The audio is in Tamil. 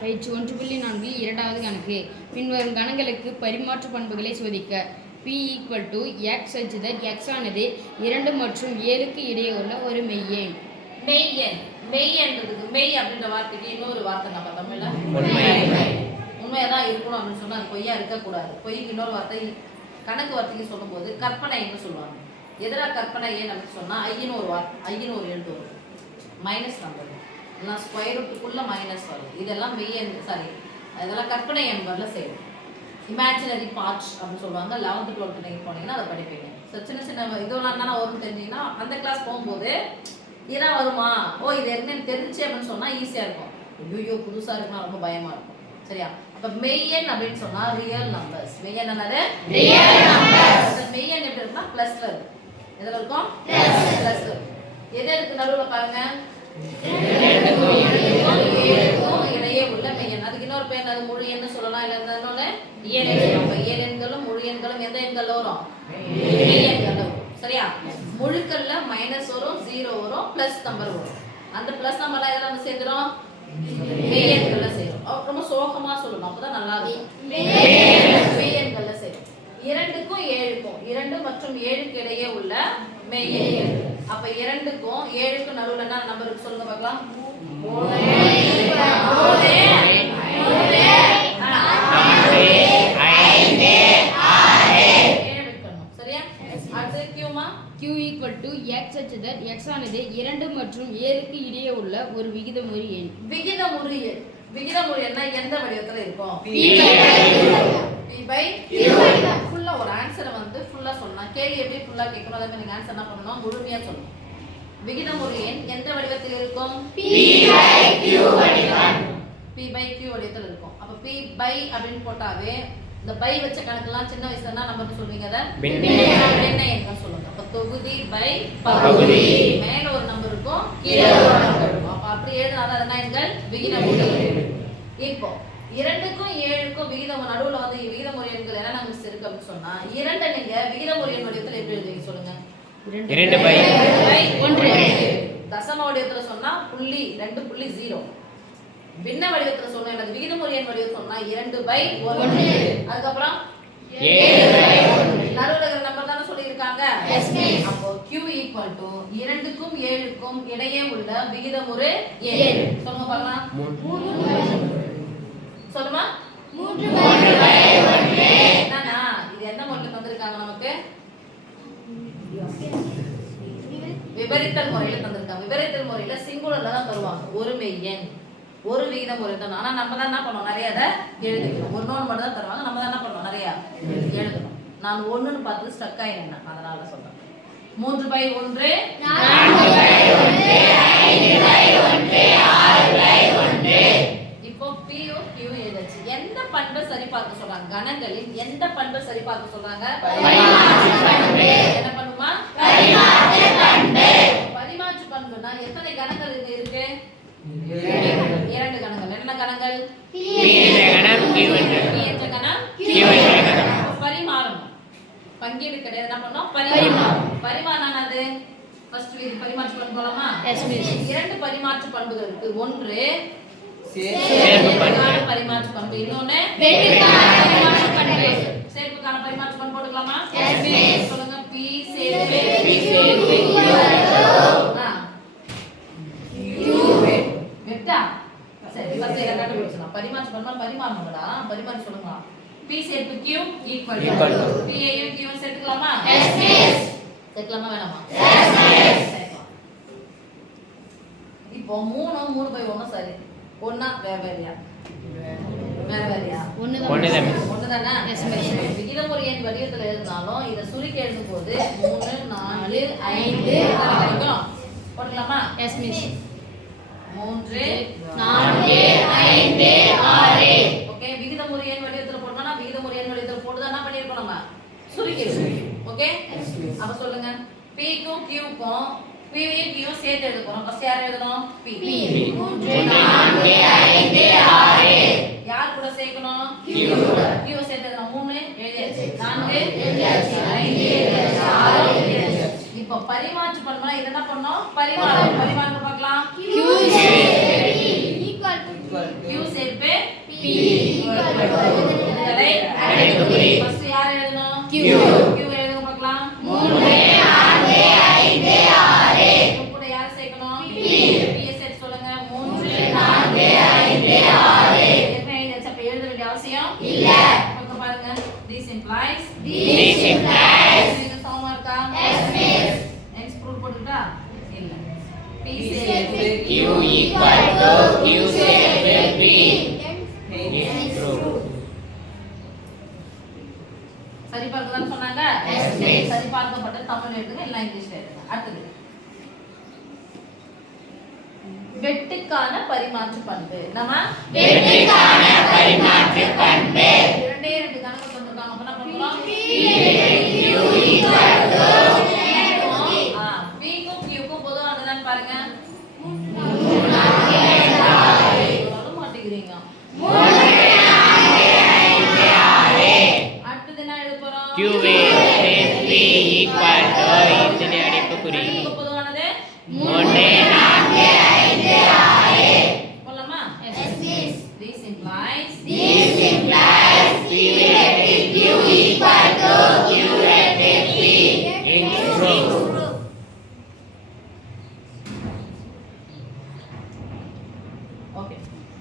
பயிற்சி 1.4 இரண்டாவது கணக்கு. பின்வரும் கணங்களுக்கு பரிமாற்று பண்புகளை சோதிக்க. P = x such that x ஆனது 2 மற்றும் 7க்கு இடையே உள்ள ஒரு மெய்யெண். மெய்யன்றதுக்கு மெய் அப்படின்ற வார்த்தைக்கு இன்னொரு வார்த்தை நம்ம தமிழ்ல உண்மையதான் இருக்கணும் அப்படின்னு சொன்னா அது பொய்யா இருக்கக்கூடாது. பொய்க்கு இன்னொரு வார்த்தை கணக்கு வார்த்தைக்கு சொல்லும்போது கற்பனைன்னு சொல்லுவாங்க. எதிராக கற்பனை ஏன் அப்படின்னு சொன்னா ஐன்னு ஒரு வார்த்தை, ஐன்னு ஒரு எழுத்து வரும், மைனஸ் நம்பர் எல்லாம் ஸ்கொயர் ரூட்டுக்குள்ள மைனஸ் வரும். இதெல்லாம் மெய்யன் இதெல்லாம் கற்பனை எண்பர்ல செய்யும். இமேஜினரி பார்ட்ஸ் அப்படின்னு சொல்லுவாங்க. 11th 12th நீங்கள் போனீங்கன்னா அதை படிப்பீங்க. ஸோ சின்ன சின்ன இதெல்லாம் தானே வரும்னு தெரிஞ்சிங்கன்னா அந்த கிளாஸ் போகும்போது இதான் வருமா, ஓ இது என்னன்னு தெரிஞ்சு அப்படின்னு சொன்னால் ஈஸியாக இருக்கும். ஐயோ புதுசாக இருக்குன்னா ரொம்ப பயமாக இருக்கும். சரியா? அப்போ மெய்யன் அப்படின்னு சொன்னால் ரியல் நம்பர்ஸ். மெய்யன் என்னது? மெய்யன் எப்படி இருக்குன்னா ப்ளஸ்ல இருக்கும். எதில் இருக்கும்? ப்ளஸ் இருக்கும். எது இருக்கு நடுவில் பாருங்க, இடையே உள்ள மெய்யன். அதுக்கு இன்னொரு பேர் அது முழு எண்ணு சொல்லலாம். இல்லை இயல் எண்களும் முழு எண்களும் எந்த எண்கள் வரும்? மெய்யெண்கள் வரும். சரியா? முழுக்கல்ல மைனஸ் வரும், 0 வரும், பிளஸ் நம்பர் வரும். அந்த பிளஸ் நம்பர்லாம் எதெல்லாம் வந்து சேர்ந்துடும்? மெய்யெண்கள்ல சேரும். ரொம்ப சோகமா சொல்லணும், அப்பதான் நல்லா இருக்கும். மெய்யெண்கள்ல சேரும். 2க்கும் 7க்கும் 2 மற்றும் 7க்கு இடையே உள்ள மெய்யெண்கள். அப்ப 2க்கும் 7க்கும் நடுவுல என்ன நம்பர் இருக்கு சொல்லுங்க பார்க்கலாம். 3 Q = x such that x ஆனது 2 மற்றும் 7க்கு இடையே உள்ள ஒரு விகிதமுறு எண். விகிதமுறு எண்ணா எந்த வடிவத்துல இருக்கும்? ஃபுல்லா ஒரு ஆன்சரை வந்து ஃபுல்லா சொல்லலாம். கேள்வி எப்படி ஃபுல்லா கேட்கணும், அதே மாதிரி நீங்க ஆன்சர் என்ன பண்ணணும், முழுமையா சொல்லணும். விகிதமுறு எண் எந்த வடிவத்தில் இருக்கும்? P/Q வடிவத்தில் இருக்கும். அப்ப P/, அப்படின்னு போட்டாவே இந்த பை வச்ச கணக்கெல்லாம் சின்ன வயசுல என்ன நம்பர் சொல்வீங்க? அத என்ன எண்கள் சொல்லுங்க. அப்ப தொகுதி பை பகுதி. மேல ஒரு நம்பர் இருக்கும், கீழே ஒரு நம்பர் இருக்கும். அப்ப அப்படி எழுதுனால என்ன எண்கள்? விகிதமுறு. இப்போ 2க்கும் 7க்கும் விகிதம் நடுவுல வந்து விகிதமுறு எண்கள் என்ன நம்பர்ஸ் இருக்கு அப்படின்னு சொன்னா 2 நீங்க விகிதமுறு எண் வடிவத்துல எப்படி எழுதுவீங்க சொல்லுங்க? 2/1. தசம வடிவத்துல சொன்னா 2.0. பின்ன வடிவத்துல சொன்னா எனக்கு விகிதமுறு எண் வடிவத்துல சொன்னா 2/1. அதுக்கப்புறம் 7/1. நடுவுல இருக்கிற நம்பர் தான சொல்லி இருக்காங்க. அப்போ Q = 2க்கும் 7க்கும் இடையே உள்ள விகிதமுறு எண் சொல்லுங்க பார்க்கலாம். 3/1. சொல்லுமா? 3/1. என்னன்னா இது என்ன முறையில தந்திருக்காங்க நமக்கு? விபரீதல் முறையில தந்திருக்காங்க. விபரீதல் முறையில சிங்குலர்ல தான் தருவாங்க. ஒரு மெய்யெண் ஒரு விகிதம் ஒரு தான். ஆனா நம்ம தான் என்ன பண்ணோம், நிறைய அதை எழுதிக்கணும். ஒரு நோன் மட்டும் தான் தருவாங்க, நம்ம தான் என்ன பண்ணோம், நிறைய எழுதணும். நான் 1ன்னு பார்த்து ஸ்டக் ஆயினேன், அதனால சொல்றேன். 3/1, 4/1, 5/1, 6/1. இப்போ P Q எழுதாச்சு. எந்த பண்பை சரி பார்க்க சொல்றாங்க? கணங்களில் எந்த பண்பை சரி பார்க்க சொல்றாங்க? என்ன பண்ணுமா? பரிமாற்று பண்புனா எத்தனை கணங்கள் இருக்கு? 2 கணங்கள். என்ன கணங்கள்? P என்ற கணம், Q என்ற கணம். பரிமாறம் பங்கீடு கிடையாது. என்ன பண்ணோம்? பரிமாணம் அது ஃபர்ஸ்ட் பரிமாற்று பண்பு போலாமா? Yes miss. 2 பரிமாற்று பண்புகள் இருக்கு. ஒன்று சேர்ப்புக்கான பரிமாற்று பண்பு, இன்னொன்னு வெட்டுக்கான பரிமாற்று பண்பு. சேர்ப்புக்கான பரிமாற்று பண்பு போடுக்கலாமா? Yes miss. சொல்லுங்க. P சேர்ப்பு வெட்டா. சரி ஃபர்ஸ்ட் இத கண்டுபிடிச்சலாம். பரிமாற்று பண்பு பரிமாறணும்டா. பரிமாற்று சொல்லுங்க. P சேர்ப்பு Q = P ஐயும் Q ஐயும் சேர்த்துக்கலாமா? S miss. சேர்க்கலாமா வேணாமா? Yes miss. இப்போ 3/1 சரி. ஒண்ணா வேறயா? ஒண்ணுதானே? Yes miss. விகிதமுறு எண் வடிவத்துல எழுதினாலும் இத சுருக்கி எழுதும்போது 3 4 5 கிடைக்கும். போடலாமா? Yes miss. 3 4 5 6. ஓகே. விகிதமுறு எண் வடிவத்துல போடணும்னா விகிதமுறு எண் வடிவத்துல போட்டு தான் என்ன பண்ணிருக்கோம், நம்ம சுருக்கி. ஓகே. அப்ப சொல்லுங்க. P க்கும் Q க்கும் P ஐயும் Q ஐயும் சேர்த்து எழுத போறோம். ஃபர்ஸ்ட் யாரை எழுதணும்? P. 3 4 5 6. யார் கூட சேர்க்கணும்? Q கூட. Q சேர்த்து எழுதணும். 3 எழுதியாச்சு, 4 எழுதியாச்சு, 5 எழுதியாச்சு, 6 எழுதியாச்சு. இப்போ பரிமாற்று பண்ணா இத என்ன பண்ணோம்? பரிமாணம் பார்க்கலாம். Q சேர்ப்பு Q சேர்ப்பு implies This implies நீங்க சமமா இருக்கா next proof போட்டுட்டா இல்ல P சேர்த்து Q equal to Q சேர்த்து P is true. சரி பார்க்கலாம்னு சொன்னாங்க சரி பார்க்கப்பட்ட தமிழ் எழுதுங்க இல்ல இங்கிலீஷ்ல எழுதுங்க அடுத்து வெட்டுக்கான பரிமாற்று பண்பு நம்ம வெட்டுக்கான பரிமாற்று பண்பு இரண்டே ரெண்டு கணக்கு தந்திருக்காங்க அப்ப என்ன பண்றோம் Q equal to P க்கும் Q க்கும் பொதுவானதுன்னு பாருங்க சொல்ல மாட்டேங்கிறீங்க அடுத்து என்ன எழுத போறோம் Q is P equal to இதிலே அடைப்புக்குறி